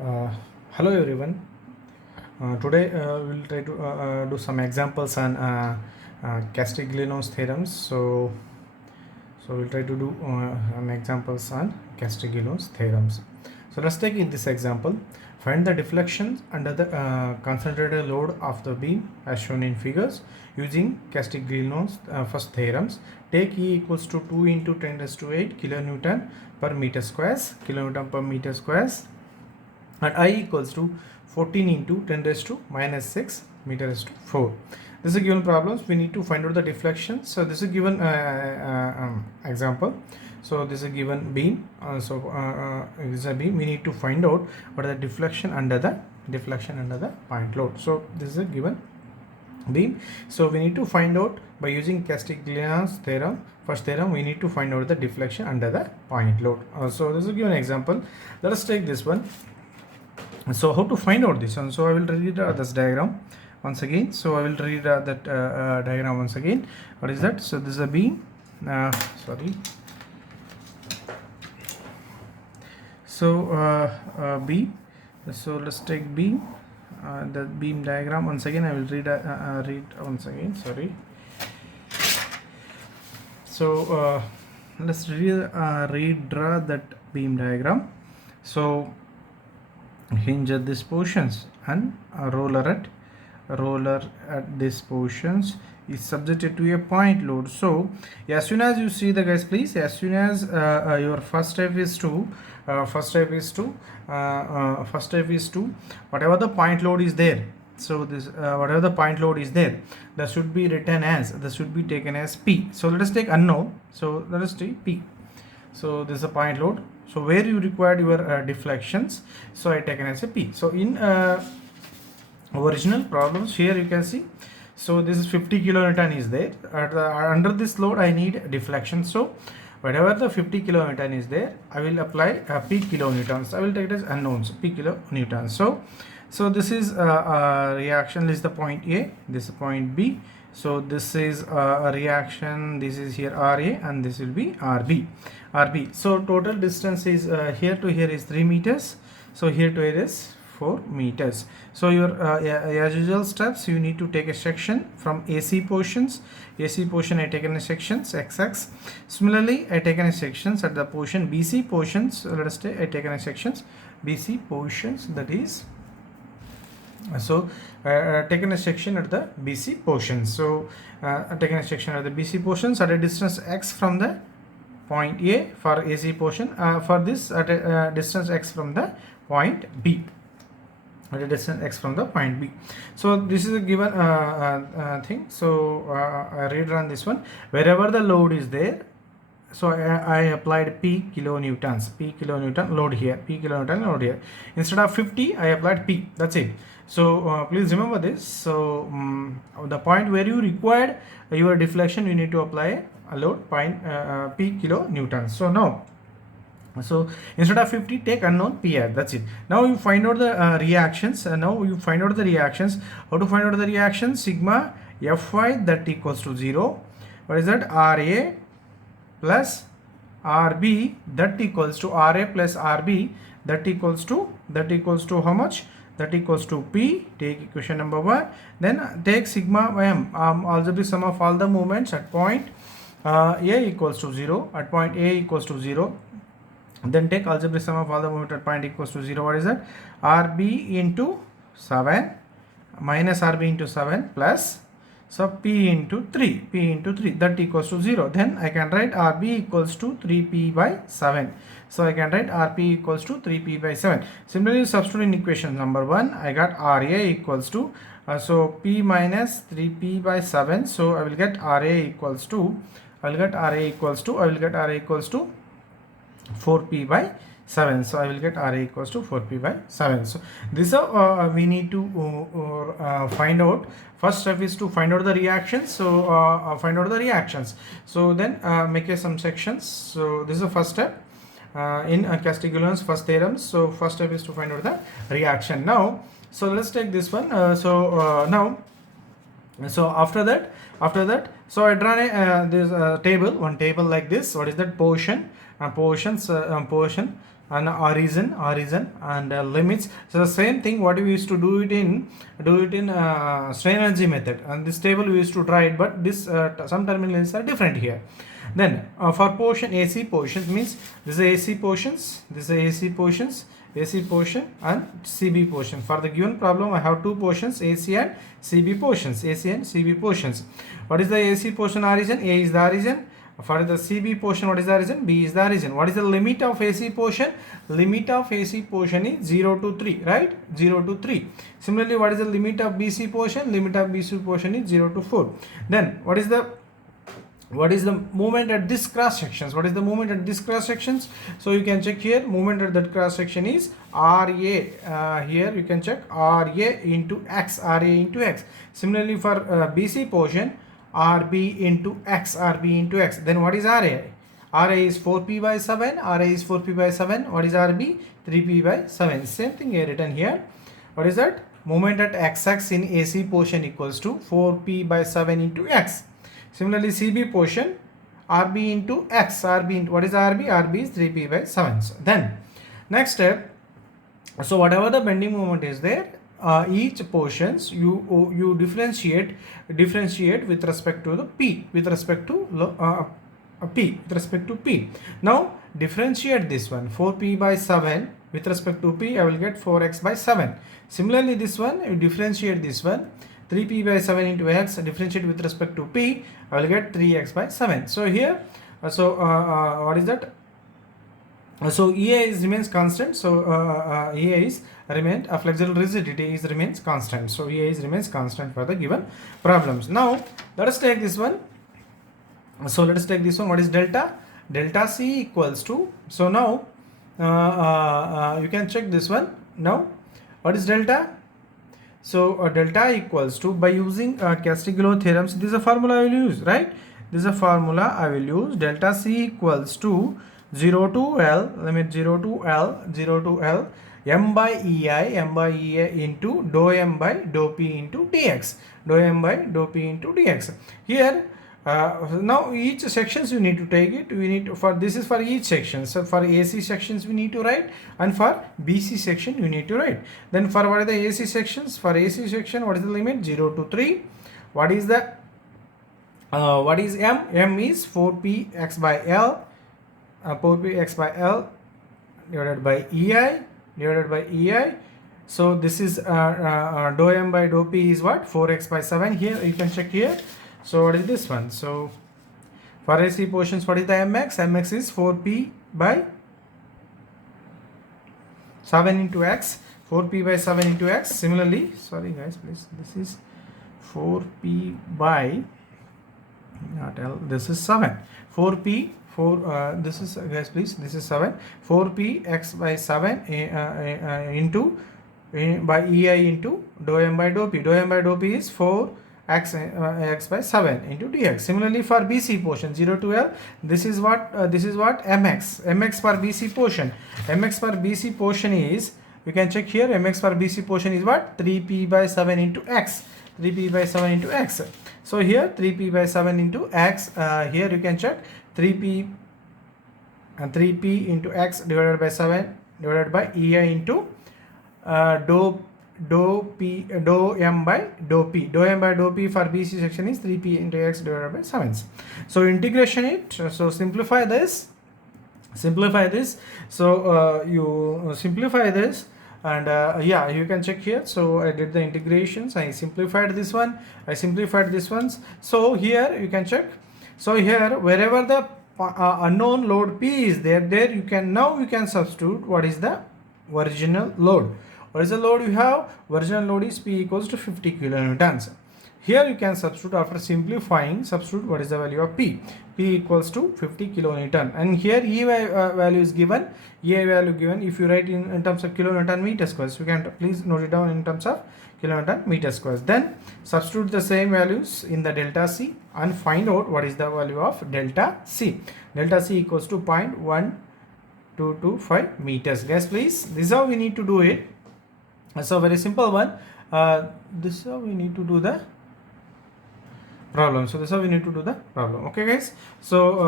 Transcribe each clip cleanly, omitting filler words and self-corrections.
Uh, Hello everyone. Today we'll try to do some examples on Castiglione's theorems. So we'll try to do some examples on Castiglione's theorems. So let's take in this example. Find the deflections under the concentrated load of the beam as shown in figures using Castiglione's first theorems. Take E equals to 2 into 10 raised to 8 kilonewton per meter squares, kilonewton per meter squares, and I equals to 14 into 10 raised to minus 6 meter raised to 4. This is a given problems. We need to find out the deflection. So this is given example. So this is a given beam. This is a beam. We need to find out what is the deflection under the point load. So this is a given beam. So we need to find out by using Castiglione's theorem. First theorem, we need to find out the deflection under the point load. So this is a given example. Let us take this one. So how to find out this one? So I will read this diagram once again. So I will read that diagram once again. What is that? So this is a beam. Sorry. So beam. So let's take beam. The beam diagram once again. I will read once again. Sorry. So let's redraw that beam diagram. So hinge at these positions and a roller at these positions is subjected to a point load. So as soon as you see the guys, please, as soon as your first step is to whatever the point load is there. So this whatever the point load is there, that should be taken as P. So let us take unknown. So let us take P. So this is a point load. So where you required your deflections, so I taken as a P. So in original problems here you can see, so this is 50 kilonewton is there. Under this load I need deflection. So whatever the 50 kilonewton is there, I will apply P kilonewtons. I will take it as unknowns, P kilonewtons. So this is a reaction. This is the point A, this is point B. So this is a reaction. This is here RA and this will be RB. So total distance is here to here is 3 meters. So here to here is 4 meters. So your as usual steps, you need to take a section from AC portions. AC portion I taken a sections XX. Similarly, I taken a sections at the portion BC portions. So let us say I taken a sections BC portions, that is. So taken a section at the BC portion. So taken a section at the BC portions at a distance x from the point A for AC portion, for this at a distance x from the point B, at a distance x from the point B. So this is a given thing. So I rerun this one. Wherever the load is there, so I applied P kilonewtons, P kilonewton load here, P kilonewton load here. Instead of 50, I applied P. That's it. So please remember this. So the point where you required your deflection, you need to apply a load point P kilonewtons. So now, so instead of 50, take unknown PR. That's it. Now you find out the reactions. How to find out the reactions? Sigma Fy that equals to 0. What is that? RA plus RB that equals to RA plus RB that equals to how much? That equals to P. Take equation number 1. Then take sigma M, algebraic sum of all the moments at point A equals to 0, at point A equals to 0. Then take algebraic sum of all the moments at point equals to 0. What is that? RB into 7 minus RB into 7 plus, so P into 3 that equals to 0. Then I can write RB equals to 3P by 7. So I can write RP equals to 3P by 7. Similarly, substitute in equation number 1, I got RA equals to so P minus 3P by 7. So I will get RA equals to 4P by 7. So I will get RA equals to 4P by 7. So this we need to find out. First step is to find out the reactions. So find out the reactions. So then make some sections. So this is the first step in Castiglione's first theorem. So first step is to find out the reaction. Now, so let's take this one. Now, so after that, so I draw this one table like this. What is that? Portion. and origin and limits. So the same thing what we used to do it in strain energy method, and this table we used to try it, but this some terminals are different here. Then for portion, AC portions means this is AC portions, this is AC portions, AC portion and CB portion. For the given problem I have two portions, AC and CB portions, AC and CB portions. What is the AC portion origin? A is the origin. For the CB portion, what is the origin? B is the origin. What is the limit of AC portion? Limit of AC portion is 0 to 3, right? 0 to 3. Similarly, what is the limit of BC portion? Limit of BC portion is 0 to 4. Then what is the movement at this cross sections? What is the movement at this cross sections? So you can check here, movement at that cross section is RA. Here you can check RA into X, RA into X. Similarly for BC portion, RB into X, RB into X. Then what is RA? RA is 4P by 7, RA is 4P by 7. What is RB? 3P by 7. Same thing here written here. What is that? Moment at XX in AC portion equals to 4P by 7 into X. Similarly, CB portion, RB into X, RB into, what is RB? RB is 3P by 7. So then, next step, so whatever the bending moment is there, each portions you differentiate with respect to the P, with respect to P, with respect to P. Now, differentiate this one, 4P by 7, with respect to P, I will get 4X by 7. Similarly, this one, you differentiate this one, 3P by 7 into X, differentiate with respect to P, I will get 3X by 7. So here, what is that? So EA remains constant. So EA is remained, flexible rigidity is remains constant. So EA remains constant for the given problems. Now let us take this one. So let us take this one. What is delta? Delta C equals to, so now you can check this one. Now what is delta? So delta equals to, by using Castiglione theorems, this is a formula I will use, right? This is a formula I will use. Delta C equals to 0 to L, limit 0 to L, M by EI into dou M by dou P into dx, dou M by dou P into dx. Here, now each sections you need to take it, we need to, for this is for each section. So for AC sections we need to write, and for BC section you need to write. Then for what are the AC sections? For AC section, what is the limit? 0 to 3. What is the what is M? M is 4P x by L, 4P x by L divided by EI. So this is dou M by dou P is what? 4x by 7. Here you can check here. So what is this one? So for AC portions, what is the MX? MX is 4P by 7 into X. 4P by 7 into X. Similarly, sorry guys, please, this is 4P by, not L, this is 7. 4P, this is, guys please, this is 7. 4P x by 7 into by EI into dou M by dou P. Dou M by dou P is 4 x by 7 into dx. Similarly for BC portion, 0 to L, this is what mx for BC portion. Mx for BC portion is, you can check here, mx for BC portion is what? 3P by 7 into x. 3P by 7 into x. So here 3P by 7 into x, here you can check 3P and 3P into x divided by 7 divided by EI into dou M by dou P. Dou M by dou P for BC section is 3P into x divided by 7. So integration it. So simplify this. So you simplify this, and yeah, you can check here. So I did the integrations. I simplified this one. I simplified this ones. So here you can check. So here wherever the unknown load P is there, you can substitute what is the original load. What is the load you have? Original load is P equals to 50 kilonewtons. Here you can substitute, after simplifying, substitute what is the value of P. P equals to 50 kilonewton. And here E value is given. E value given. If you write in terms of kilonewton meter squares, you can please note it down in terms of kilonewton meter squares. Then substitute the same values in the delta C and find out what is the value of delta C. Delta C equals to 0.1225 meters. Guys, please, this is how we need to do it. So very simple one. This is how we need to do the problem. So this is how we need to do the problem. Okay guys. So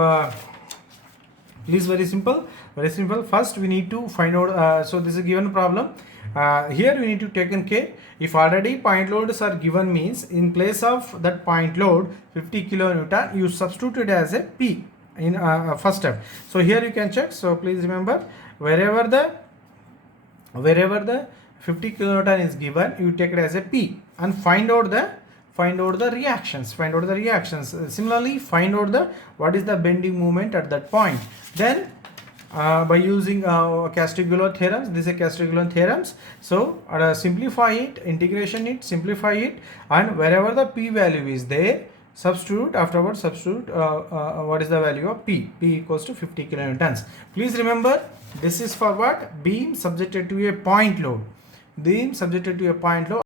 Please, very simple, very simple. First we need to find out, so this is a given problem. Here we need to take in care. If already point loads are given, means in place of that point load 50 kilonewton, you substitute it as a P in first step. So here you can check. So please remember, wherever the 50 kilonewton is given, you take it as a P and find out the reactions. Similarly, find out the what is the bending moment at that point. Then by using Castiglione theorems, these are Castiglione theorems. So simplify it, integration it, simplify it, and wherever the P value is there, substitute what is the value of P. P equals to 50 kilonewtons. Please remember, this is for what? Beam subjected to a point load.